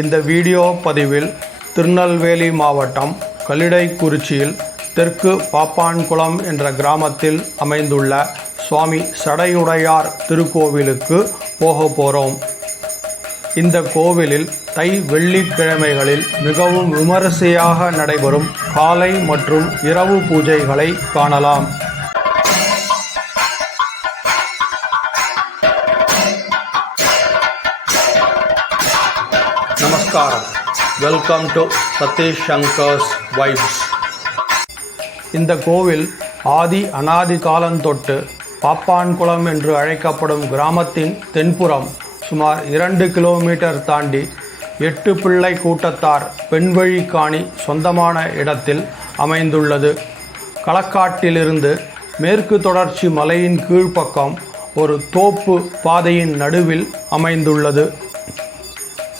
இந்த வீடியோ பதிவில் திருநெல்வேலி மாவட்டம் கல்லிடைக்குறிச்சியில் தெற்கு பாப்பான்குளம் என்ற கிராமத்தில் அமைந்துள்ள சுவாமி சடையுடையார் திருக்கோவிலுக்கு போக போகிறோம். இந்த கோவிலில் தை வெள்ளிக்கிழமைகளில் மிகவும் விமரிசையாக நடைபெறும் காலை மற்றும் இரவு பூஜைகளை காணலாம். நமஸ்காரம். Welcome to Satish Shankar's vibes. இந்த கோவில் அனாதி காலந்தொட்டு பாப்பான்குளம் என்று அழைக்கப்படும் கிராமத்தின் தென்புறம் சுமார் 2 கிலோமீட்டர் தாண்டி 8 பிள்ளை கூட்டத்தார் பெண்வழி காணி சொந்தமான இடத்தில் அமைந்துள்ளது. களக்காட்டிலிருந்து மேற்கு தொடர்ச்சி மலையின் கீழ்ப்பக்கம் ஒரு தோப்பு பாதையின் நடுவில் அமைந்துள்ளது.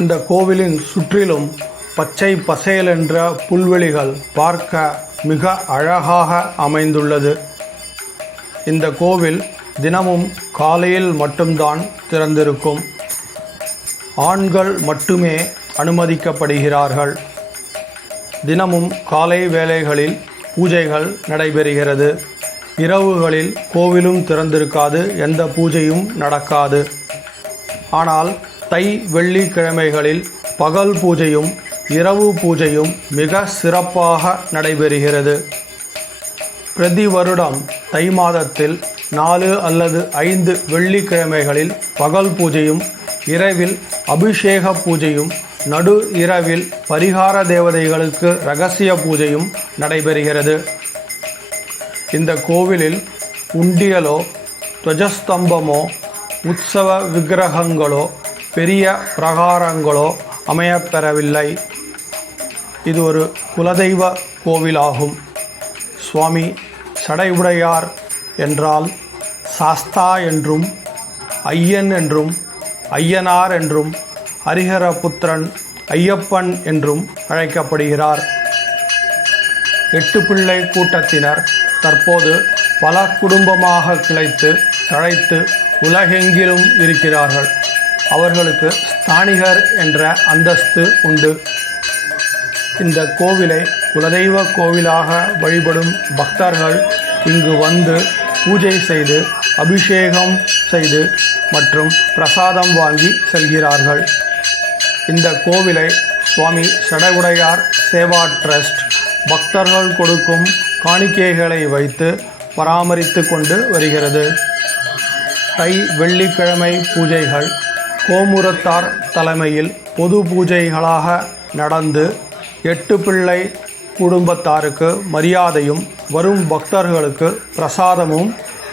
இந்த கோவிலின் சுற்றிலும் பச்சை பசேல் என்ற புல்வெளிகள் பார்க்க மிக அழகாக அமைந்துள்ளது. இந்த கோவில் தினமும் காலையில் மட்டும்தான் திறந்திருக்கும். ஆண்கள் மட்டுமே அனுமதிக்கப்படுகிறார்கள். தினமும் காலை வேளைகளில் பூஜைகள் நடைபெறுகிறது. இரவுகளில் கோவிலும் திறந்திருக்காது, எந்த பூஜையும் நடக்காது. ஆனால் தை வெள்ளிக்கிழமைகளில் பகல் பூஜையும் இரவு பூஜையும் மிக சிறப்பாக நடைபெறுகிறது. பிரதி வருடம் தை மாதத்தில் 4 அல்லது 5 வெள்ளிக்கிழமைகளில் பகல் பூஜையும் இரவில் அபிஷேக பூஜையும் நடு இரவில் பரிகார தேவதைகளுக்கு இரகசிய பூஜையும் நடைபெறுகிறது. இந்த கோவிலில் உண்டியலோ துவஜஸ்தம்பமோ உற்சவ விக்கிரகங்களோ பெரிய பிரகாரங்களோ அமையப்பெறவில்லை. இது ஒரு குலதெய்வ கோவிலாகும். சுவாமி சடையுடையார் என்றால் சாஸ்தா என்றும் ஐயன் என்றும் ஐயனார் என்றும் ஹரிஹரபுத்திரன் ஐயப்பன் என்றும் அழைக்கப்படுகிறார். 8 பிள்ளை கூட்டத்தினர் தற்போது பல குடும்பமாக கிளைத்து தழைத்து உலகெங்கிலும் இருக்கிறார்கள். அவர்களுக்கு ஸ்தானிகர் என்ற அந்தஸ்து உண்டு. இந்த கோவிலை குலதெய்வ கோவிலாக வழிபடும் பக்தர்கள் இங்கு வந்து பூஜை செய்து அபிஷேகம் செய்து மற்றும் பிரசாதம் வாங்கி செல்கிறார்கள். இந்த கோவிலை சுவாமி சடையுடையார் சேவா ட்ரஸ்ட் பக்தர்கள் கொடுக்கும் காணிக்கைகளை வைத்து பராமரித்து கொண்டு வருகிறது. தை வெள்ளிக்கிழமை பூஜைகள் கோமுரத்தார் தலைமையில் பொது பூஜைகளாக நடந்து 8 பிள்ளை குடும்பத்தாருக்கு மரியாதையும் வரும் பக்தர்களுக்கு பிரசாதமும்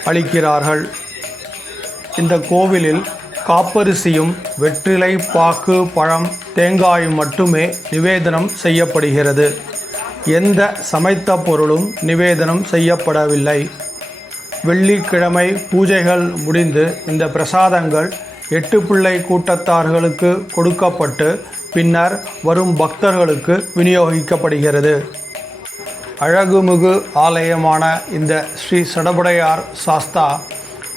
அளிக்கிறார்கள். இந்த கோவிலில் காப்பரிசியும் வெற்றிலை பாக்கு பழம் தேங்காயும் மட்டுமே நிவேதனம் செய்யப்படுகிறது. எந்த சமைத்த பொருளும் நிவேதனம் செய்யப்படவில்லை. வெள்ளிக்கிழமை பூஜைகள் முடிந்து இந்த பிரசாதங்கள் 8 பிள்ளை கூட்டத்தார்களுக்கு கொடுக்கப்பட்டு பின்னர் வரும் பக்தர்களுக்கு விநியோகிக்கப்படுகிறது. அழகுமிகு ஆலயமான இந்த ஸ்ரீ சடையுடையார் சாஸ்தா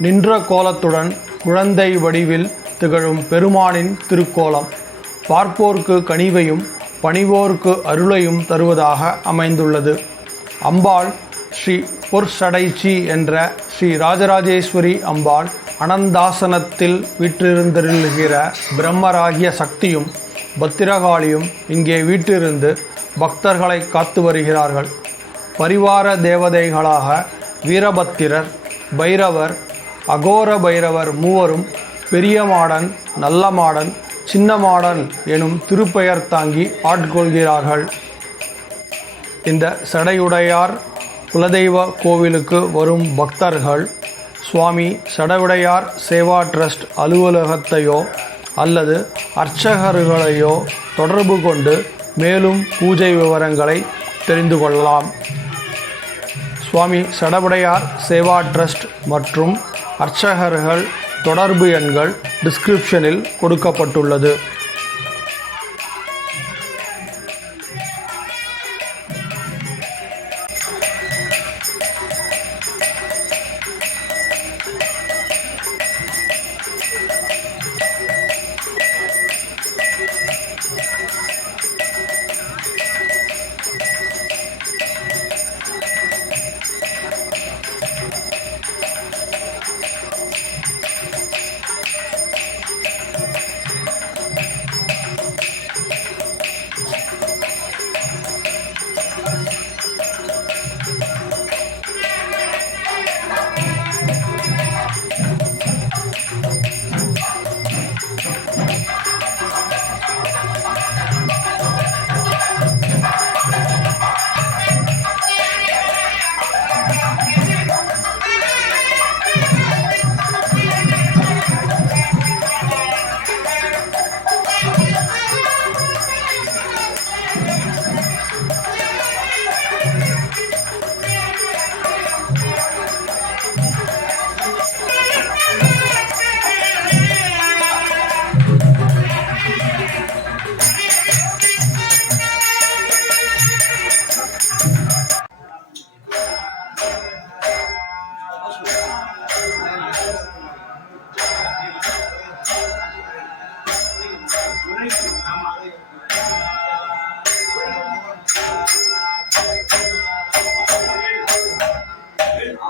நின்ற கோலத்துடன் குழந்தை வடிவில் திகழும் பெருமானின் திருக்கோலம் பார்ப்போர்க்கு கனிவையும் பணிவோர்க்கு அருளையும் தருவதாக அமைந்துள்ளது. அம்பாள் ஸ்ரீ பொற்சடைச்சி என்ற ஸ்ரீ ராஜராஜேஸ்வரி அம்பாள் அனந்தாசனத்தில் வீற்றிருந்திருக்கிற பிரம்மராகிய சக்தியும் பத்திரகாளியும் இங்கே வீற்றிருந்து பக்தர்களை காத்து வருகிறார்கள். பரிவார தேவதைகளாக வீரபத்திரர், பைரவர், அகோர பைரவர் மூவரும் பெரிய மாடன், நல்ல மாடன், சின்ன மாடன் எனும் திருப்பெயர் தாங்கி ஆட்கொள்கிறார்கள். இந்த சடையுடையார் குலதெய்வ கோவிலுக்கு வரும் பக்தர்கள் சுவாமி சடையுடையார் சேவா ட்ரஸ்ட் அலுவலகத்தையோ அல்லது அர்ச்சகர்களையோ தொடர்பு கொண்டு மேலும் பூஜை விவரங்களை தெரிந்து கொள்ளலாம். சுவாமி சடையுடையார் சேவா ட்ரஸ்ட் மற்றும் அர்ச்சகர்கள் தொடர்பு எண்கள் டிஸ்கிரிப்ஷனில் கொடுக்கப்பட்டுள்ளது.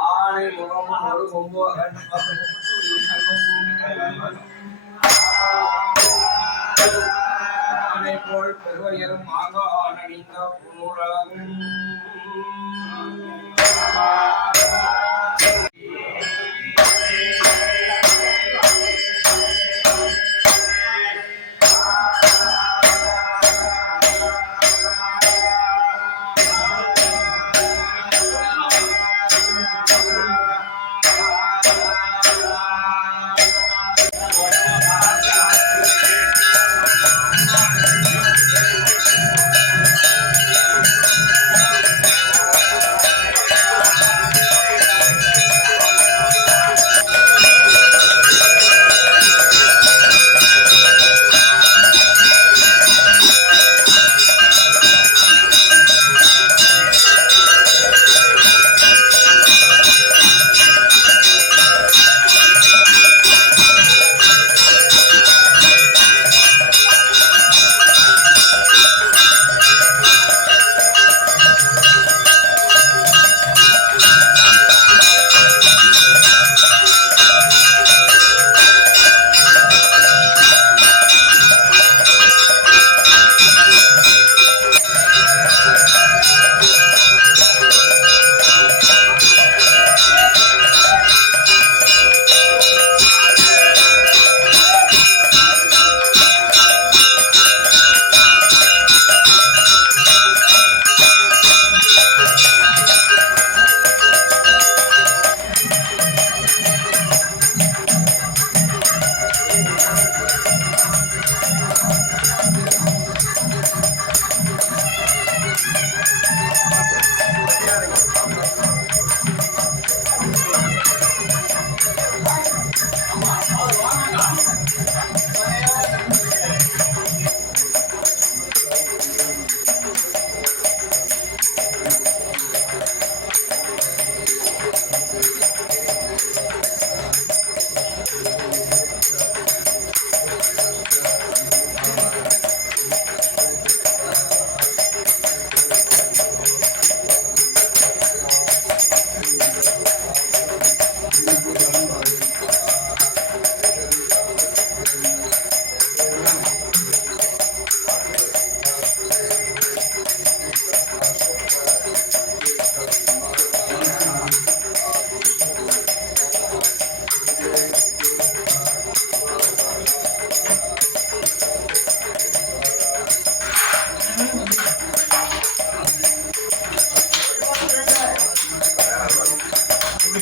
ஆணை முகம் ஒரு கொம்பு ஆணை போல் பெருவயரும் ஆகான் அணிந்த புனூலகும்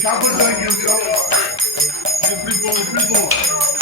சாப்பிட்டு வாங்கி எப்படி போவோம்